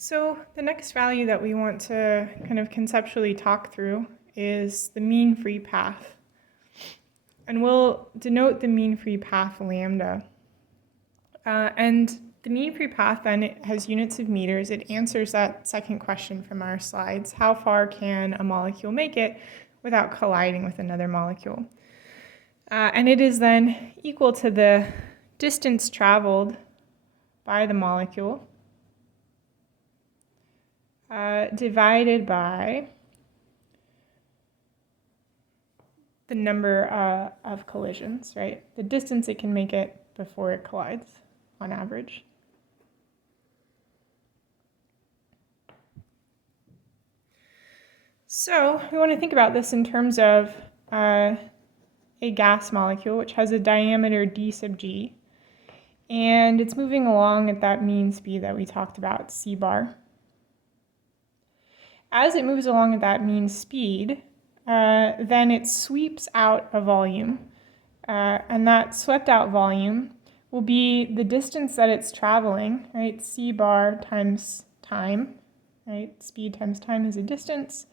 So the next value that we want to kind of conceptually talk through is the mean free path. And we'll denote the mean free path lambda. And the mean free path then it has units of meters. It answers that second question from our slides. How far can a molecule make it without colliding with another molecule? And it is then equal to the distance traveled by the molecule divided by the number of collisions, right? The distance it can make it before it collides on average. So we want to think about this in terms of a gas molecule which has a diameter d sub g, and it's moving along at that mean speed that we talked about, c bar. As it moves along at that mean speed, then it sweeps out a volume, and that swept out volume will be the distance that it's traveling, right? C bar times time, right? Speed times time is a distance.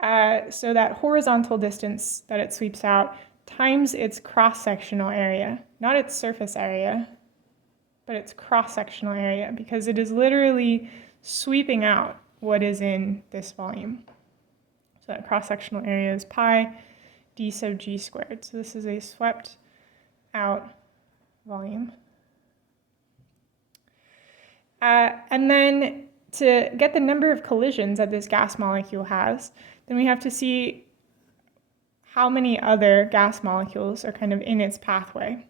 So that horizontal distance that it sweeps out times its cross-sectional area, not its surface area, but its cross-sectional area, because it is literally sweeping out what is in this volume. So that cross-sectional area is pi d sub g squared. So this is a swept out volume. And then to get the number of collisions that this gas molecule has, then we have to see how many other gas molecules are kind of in its pathway.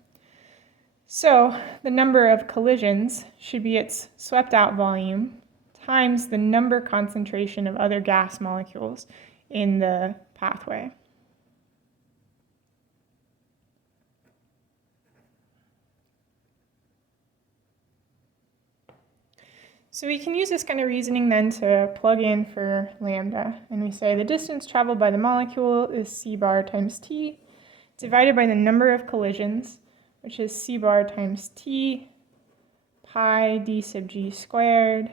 So the number of collisions should be its swept out volume times the number concentration of other gas molecules in the pathway. So we can use this kind of reasoning then to plug in for lambda. And we say the distance traveled by the molecule is c bar times t divided by the number of collisions, which is c bar times t pi d sub g squared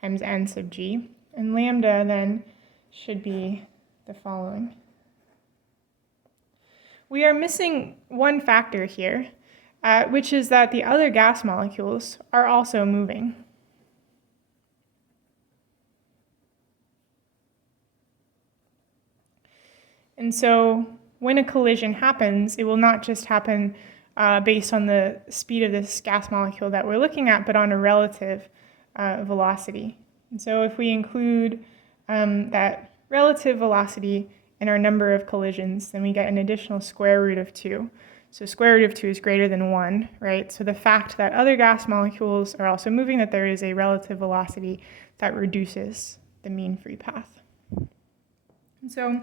times n sub g. And lambda then should be the following. We are missing one factor here, which is that the other gas molecules are also moving. And so when a collision happens, it will not just happen based on the speed of this gas molecule that we're looking at, but on a relative velocity. And so if we include that relative velocity in our number of collisions, then we get an additional square root of 2. So square root of 2 is greater than 1, right? So the fact that other gas molecules are also moving, that there is a relative velocity that reduces the mean free path. And so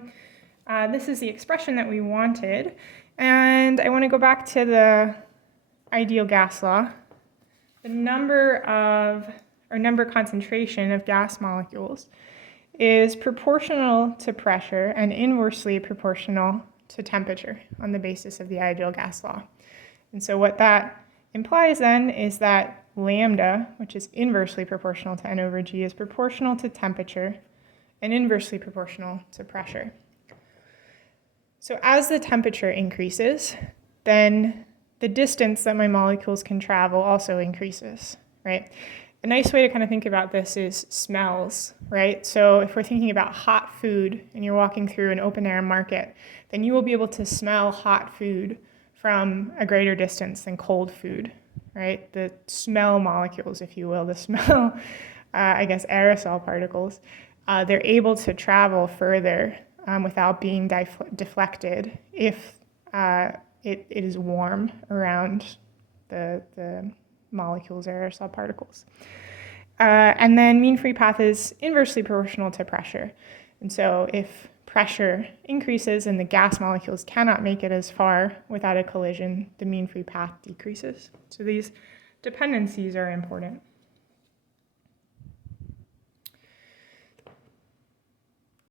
this is the expression that we wanted. And I want to go back to the ideal gas law. The number concentration of gas molecules is proportional to pressure and inversely proportional to temperature on the basis of the ideal gas law. And so what that implies then is that lambda, which is inversely proportional to N over G, is proportional to temperature and inversely proportional to pressure. So as the temperature increases, then the distance that my molecules can travel also increases, right? A nice way to kind of think about this is smells, right? So if we're thinking about hot food and you're walking through an open air market, then you will be able to smell hot food from a greater distance than cold food, right? The smell molecules, if you will, the smell, aerosol particles, they're able to travel further without being deflected if it is warm around the molecules or aerosol particles. And then mean free path is inversely proportional to pressure. And so if pressure increases and the gas molecules cannot make it as far without a collision, the mean free path decreases. So these dependencies are important.